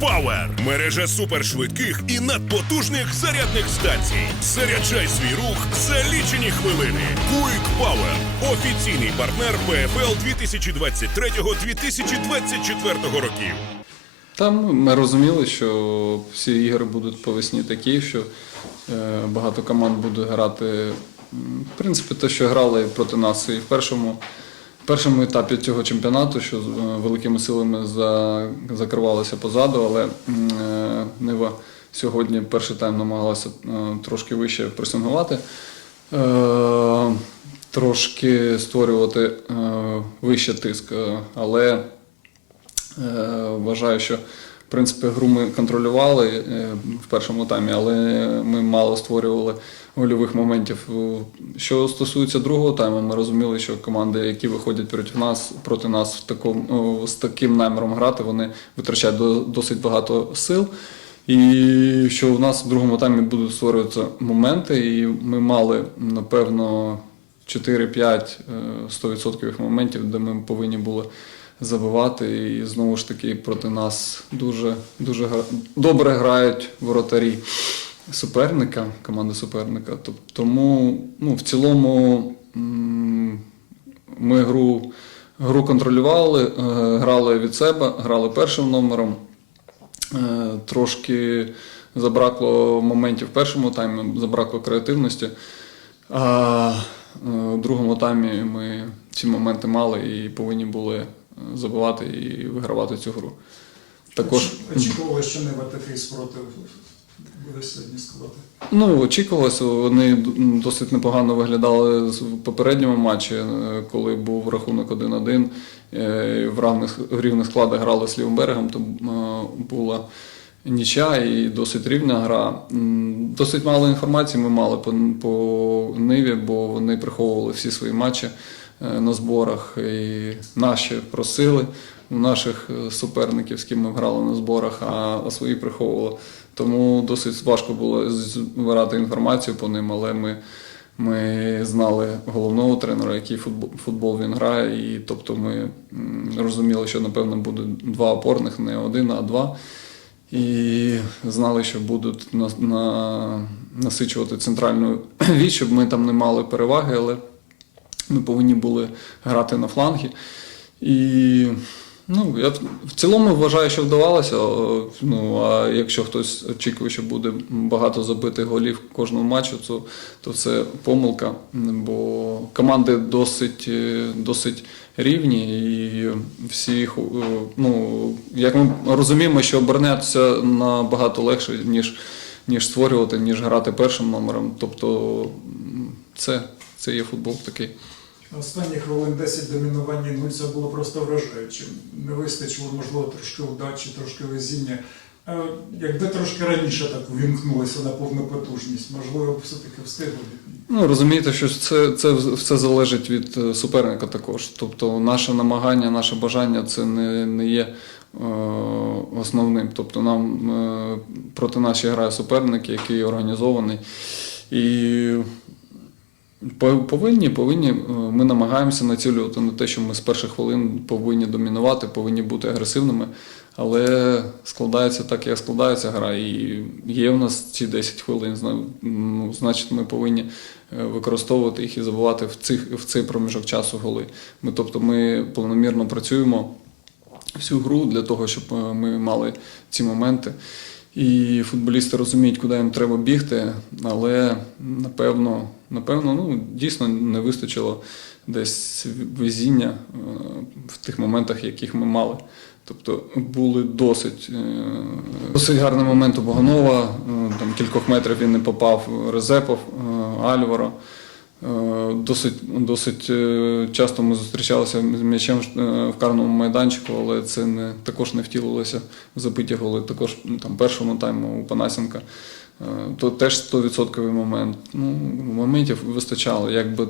Power – мережа супершвидких і надпотужних зарядних станцій. Заряджай свій рух за лічені хвилини. Quick Power – офіційний партнер ПФЛ 2023-2024 років. Там ми розуміли, що всі ігри будуть по весні такі, що е, багато команд буде грати. В принципі, те, що грали проти нас і в першому, першому етапі цього чемпіонату, що е, великими силами закривалося позаду, але е, Нива сьогодні перший тайм намагалася е, трошки вище пресингувати. Трошки створювати вище тиск, але Вважаю, що в принципі гру ми контролювали е, в першому таймі, але ми мало створювали гольових моментів. Що стосується другого тайму, ми розуміли, що команди, які виходять проти нас, проти нас в такому, з таким наміром грати, вони витрачають досить багато сил. І що в нас в другому таймі будуть створюватися моменти, і ми мали, напевно, 4-5 е, 100% моментів, де ми повинні були забивати. І знову ж таки проти нас дуже, дуже добре грають воротарі суперника, команди суперника. Тоб- Тому ну, в цілому ми гру, гру контролювали, е, грали від себе, грали першим номером. Е, Трошки забракло моментів в першому таймі, забракло креативності. А е, в другому таймі ми ці моменти мали і повинні були забивати і вигравати цю гру. Також Очікували, що Нева такий спротив буде сьогодні складати. ну, очікувалося, вони досить непогано виглядали в попередньому матчі, е, коли був рахунок 1-1. е, В рівних, в рівних складах грали з Лівбергом, то е, була нічя і досить рівна гра. Досить мало інформації ми мали по, по Ниві, бо вони приховували всі свої матчі на зборах. І наші просили у наших е, суперників, з ким ми грали на зборах, а, свої приховували. Тому досить важко було збирати інформацію по ним, але ми, ми знали головного тренера, який футбол, футбол він грає, і тобто ми розуміли, що напевно буде два опорних, не один, а два. І знали, що будуть на, на, насичувати центральну віч, щоб ми там не мали переваги, але ми повинні були грати на флангі. І ну, я в- цілому вважаю, що вдавалося. Ну, а якщо хтось очікує, що буде багато забитих голів кожного матчу, то, то це помилка. Бо команди досить, е, досить рівні і всі, е, ну, як ми розуміємо, що оборонятися набагато легше, ніж, ніж створювати, ніж грати першим номером. Тобто це, це є футбол такий. Останні хвилин 10 домінування нуль це було просто вражаючим. Не вистачило, можливо, трошки удачі, трошки везіння. Якби трошки раніше так увімкнулися на повну потужність, можливо, все-таки встигли. Ну, розумієте, що це, це все залежить від е, суперника також. Тобто наше намагання, наше бажання це не, не є е, основним. Тобто нам е, проти нас грає суперник, який організований. І повинні, повинні, е, ми намагаємося націлювати на те, що ми з перших хвилин повинні домінувати, повинні бути агресивними. Але складається так, як складається гра. І є в нас ці 10 хвилин. Ну, значить, ми повинні е, використовувати їх і забувати в, цих, в цей проміжок часу голи. Ми, тобто ми планомірно працюємо всю гру для того, щоб е, ми мали ці моменти. І футболісти розуміють, куди їм треба бігти, але напевно, напевно, ну дійсно не вистачило десь везіння е, в тих моментах, яких ми мали. Тобто були досить, е, досить гарний момент у Богонова, е, там кількох метрів він не попав Резепов, Альваро. Е, Досить, досить е, часто ми зустрічалися з м'ячем е, в карному майданчику, але це не, також не втілилося в забиті голи. Також ну, там першому тайму у Панасенка. То теж 100% момент. Ну, моментів вистачало. Якби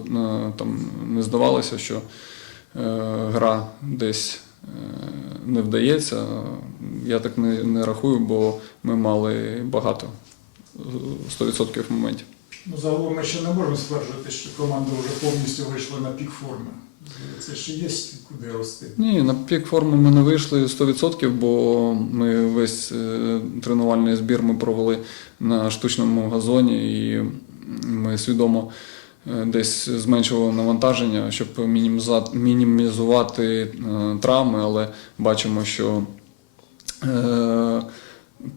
там не здавалося, що гра десь не вдається. Я так не, не рахую, бо ми мали багато е, 100% моментів. Ну, загалом ми ще не можемо стверджувати, що команда вже повністю вийшла на пік форми. Це ще є куди рости. Ні, на пік форми ми не вийшли 100%, бо ми весь е, тренувальний збір ми провели на штучному газоні, і ми свідомо е, десь зменшували навантаження, щоб мінімізувати е, травми, але бачимо, що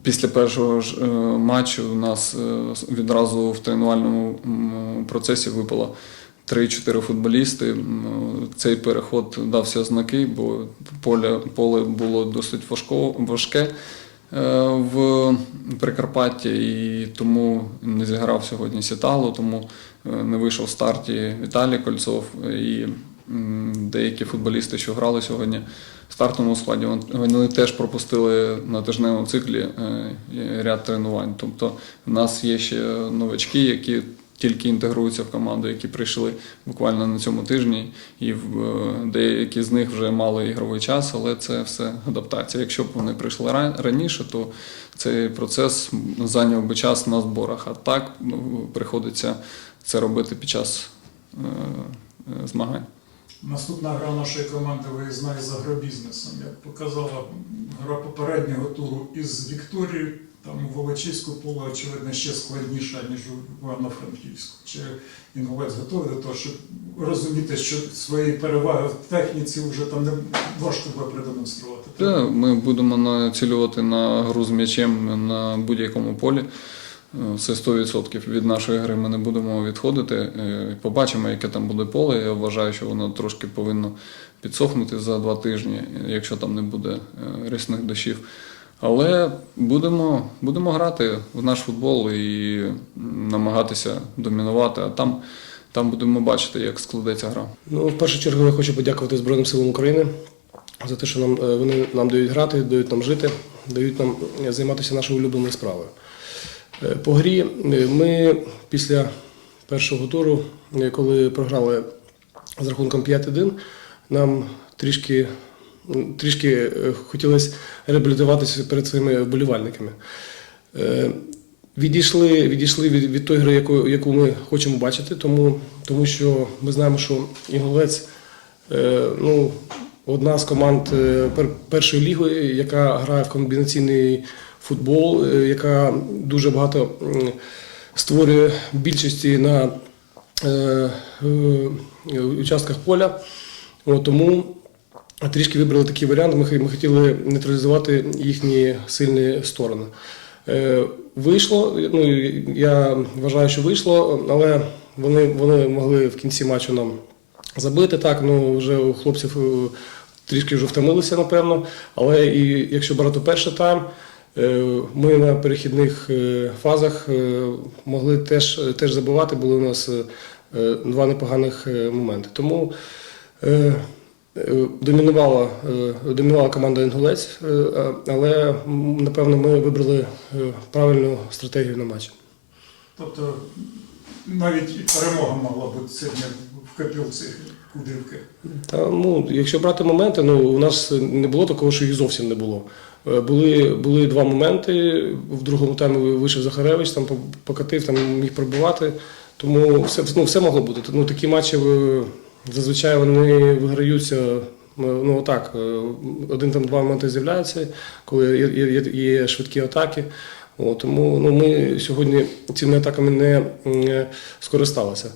після першого ж е, матчу у нас е, відразу в тренувальному процесі випало 3-4 футболісти. Цей переход дався знаки, бо поле, поле було досить важко, важке е, в Прикарпатті, і тому не зіграв сьогодні Сітало, тому не вийшов в старті Віталій Кольцов і деякі футболісти, що грали сьогодні в стартовому складі, вони теж пропустили на тижневому циклі е, ряд тренувань. Тобто в нас є ще новачки, які тільки інтегруються в команду, які прийшли буквально на цьому тижні, і е, деякі з них вже мали ігровий час, але це все адаптація. Якщо б вони прийшли ра- раніше, то цей процес зайняв би час на зборах. А так ну, приходиться це робити під час е, змагань. Наступна гра нашої команди виїзна із агробізнесом. Як показала гра попереднього туру із Вікторією, там у Волочиську поле, очевидно, ще складніша, ніж у Івано-Франківську. Чи Інгулець готовий до того, щоб розуміти, що свої переваги в техніці вже там не важко буде продемонструвати. Та, ми будемо націлювати на гру з м'ячем на будь-якому полі. Е, Все 100% від нашої гри ми не будемо відходити. Е, Побачимо, яке там буде поле. Я вважаю, що воно трошки повинно підсохнути за два тижні, якщо там не буде е, рясних дощів. Але будемо, будемо грати в наш футбол і намагатися домінувати, а там, там будемо бачити, як складеться гра. Ну, в першу чергу я хочу подякувати Збройним силам України за те, що нам, вони нам дають грати, дають нам жити, дають нам займатися нашою улюбленою справою. Е, По грі е, ми після першого туру, е, коли програли з рахунком 5-1, нам трішки, трішки хотілося реабілітуватися перед своїми вболівальниками. Відійшли, відійшли від, від тої гри, яку, яку ми хочемо бачити, тому, тому що ми знаємо, що Іголець ну, одна з команд першої ліги, яка грає в комбінаційний футбол, е, яка дуже багато створює більшості на е, е, участках поля. Тому трішки вибрали такий варіант. Ми, хотіли нейтралізувати їхні сильні сторони. Вийшло, ну я вважаю, що вийшло, але вони, вони могли в кінці матчу нам забити. Так, ну вже у хлопців трішки вже втомилися, напевно. Але і якщо брати перший тайм, ми на перехідних е, фазах е, могли теж, теж забивати, були у нас е, е, два непоганих е, моменти. Тому е, Е, Домінувала, е, домінувала команда Інгулець, е, але напевно ми вибрали е, правильну стратегію на матч. Тобто навіть перемога могла бути сьогодні в Кудрівки. Та, ну, якщо брати моменти, ну у нас не було такого, що їх зовсім не було. Е, Були, були два моменти. В другому таймі вийшов Захаревич, там по- покатив, там міг пробувати. Тому все, ну, все могло бути. Ну, такі матчі е, зазвичай вони виграються. е, Ну так, е, один там два моменти з'являються, коли є, швидкі атаки. От, тому ну, ми сьогодні цими атаками не, не скористалися.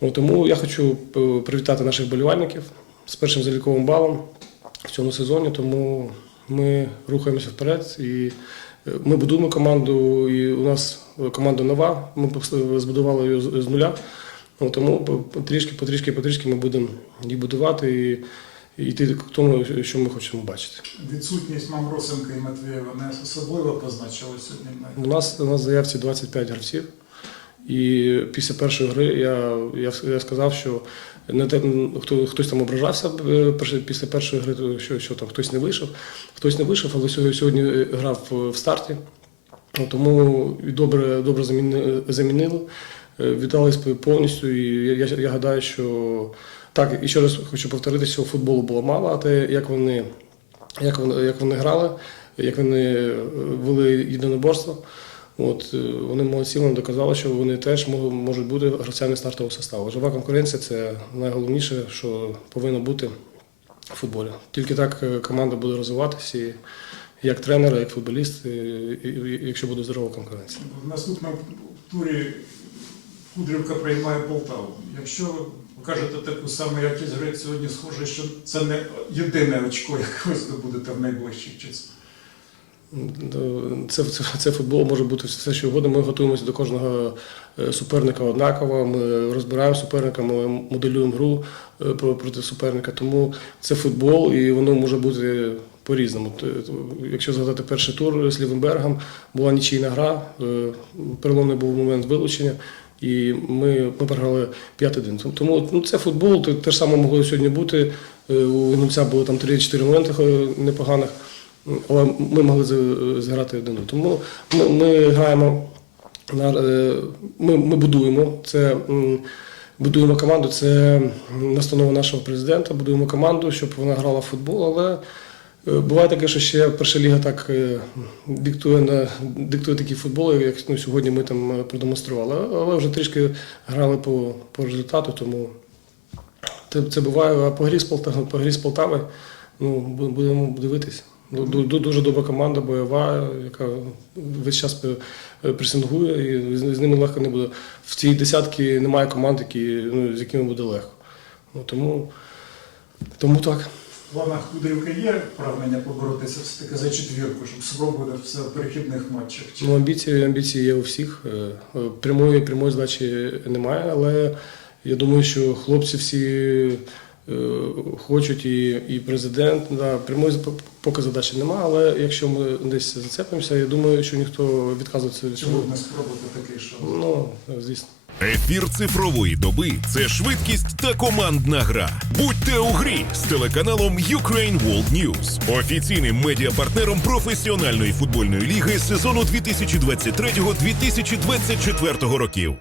От, тому я хочу е, привітати наших болівальників з першим заліковим балом в цьому сезоні. Тому ми рухаємося вперед і е, ми будуємо команду. І у нас команда нова. Ми збудували її з нуля. Тому по- потрішки, потрішки, потрішки ми будемо її будувати і, і йти к тому, що ми хочемо бачити. Відсутність Мамросенка і Матвієва не особливо позначила сьогодні. У нас у нас заявці 25 гравців. І після першої гри я, я, я сказав, що не хто, хтось там ображався е, після першої гри, що, що там хтось не вийшов. Хтось не вийшов, але сьогодні, е, грав в старті. Тому добре, добре замінили, е, віддались повністю. І я, я, гадаю, що так, і ще раз хочу повторити, що футболу було мало, а те, як вони, як вони, як вони грали, як вони вели єдиноборство. От е, вони молодці, доказали, що вони теж мо- можуть бути гравцями стартового составу. Жива конкуренція це найголовніше, що повинно бути в футболі. Тільки так е, команда буде розвиватися і як тренер, як футболіст, якщо буде здорова конкуренція. В наступному турі Кудрівка приймає Полтаву. Якщо ви кажете таку саму якість гри, сьогодні схоже, що це не єдине очко, яке ви здобудете в найближчих часах. Це, це, це футбол може бути все, що угодно. Ми готуємося до кожного е, суперника однаково. Ми розбираємо суперника, ми моделюємо гру е, проти суперника. Тому це футбол, і воно може бути по-різному. Якщо згадати перший тур з Лівенбергом, була нічийна гра, е, переломний був момент вилучення. І ми, ми програли 5-1. Тому ну, це футбол, те, ж саме могло сьогодні бути. Е, У Інгульця було там 3-4 моменти е, непоганих. Але ми могли зіграти один. Тому ми, ми граємо на е, ми, ми будуємо це. Будуємо команду, це настанова нашого президента. Будуємо команду, щоб вона грала в футбол. Але е, буває таке, що ще перша ліга так е, диктує на диктує такий футбол, як ну, сьогодні ми там продемонстрували. Але вже трішки грали по, по результату, тому це, це буває. А по грі з Полтави, по грі з Полтави ну, будемо дивитися. Ду- Дуже добра команда, бойова, яка весь час пе- пресингує, і з ними легко не буде. В цій десятці немає команд, які, ну, з якими буде легко. Ну, тому, тому так. В планах Кудрівки є прагнення поборотися все-таки за четвірку, щоб спробувати все в перехідних матчах. Чи Ну, амбіції, амбіції є у всіх. Е, е, Прямої, прямої здачі немає, але я думаю, що хлопці всі е, хочуть, і, і президент. Да, прямої з- поки задачі немає, але якщо ми десь зацепимося, я думаю, що ніхто відказується від чому не спробувати такий шанс? Ну, звісно. Ефір цифрової доби це швидкість та командна гра. Будьте у грі з телеканалом Ukraine World News, офіційним медіапартнером професіональної футбольної ліги сезону 2023-2024 років.